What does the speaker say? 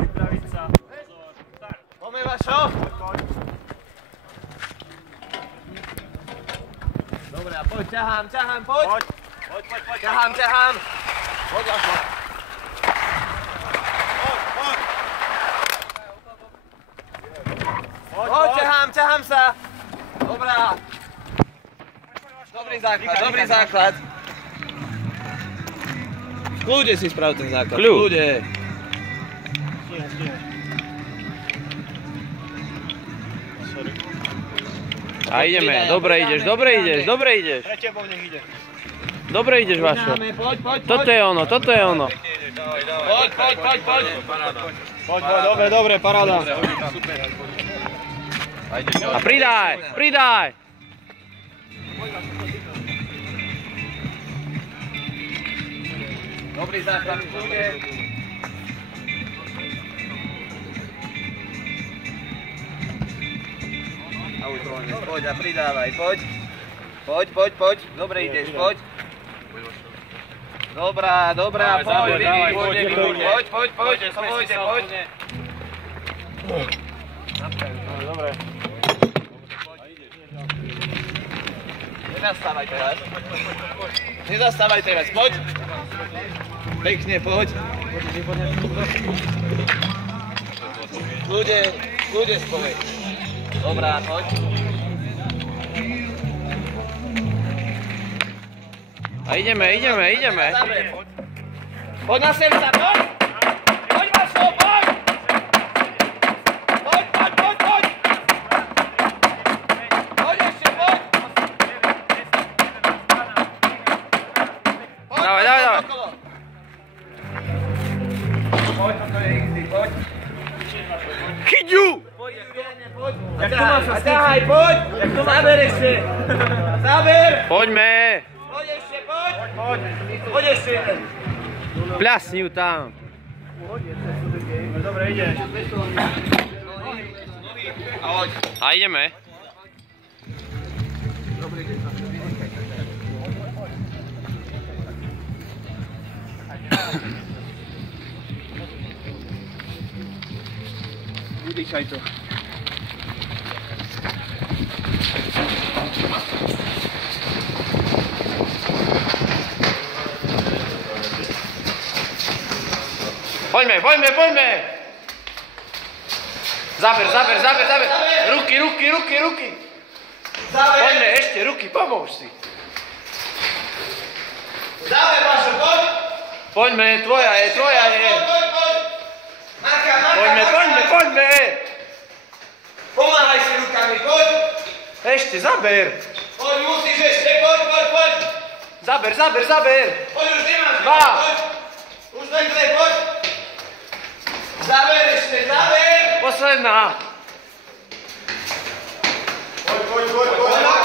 Pripraviť sa. Pozor. Tak. Poďme, Vašo. Dobre, a poď, ťahám, poď. Poď. Ťahám. Poď, Vašo. Poď, ťahám sa. Dobrá. Dobrý základ. V kľude si sprav ten základ. V kľude. A ideme, dobre ideš. Pre tebou nech ide. Dobre ideš, Vašo. Poď. Toto je ono. Poď, dobre, paráda. A pridaj. Dobrý základ, v kľude. Poď a pridávaj, poď. Poď. Dobre ideš, poď. Dobrá, poď. Dobre. Nezastávaj teraz, poď. Pekne, poď. V kľude spovej. Dobrá, poď. A ideme. Poď na srdca, poď! Poď, Vašo, poď! Poď! Poď ešte, poď! Dávaj. Poď, toto je easy, poď! Chyťu! Poď! Ťahaj, poď! Záber ešte! Záber! Poďme! Poď ešte, poď! Poď ešte jeden! Pľasni ju tam. Dobre, ideš. A ideme. Udýchaj to. Poďme. Záber. Ruky. Poďme, ešte ruky, pomôž si. Záber, Vašo, poď! Poďme, tvoja je. Poď! Marka! Poďme. Pomáhaj si rukami, poď! Ešte, záber. Poď, musíš ešte, poď! Záber. Poď, už nemáš, Dva. poď! Už len dve, poď! Záber ešte, záber! Posledná. Poď!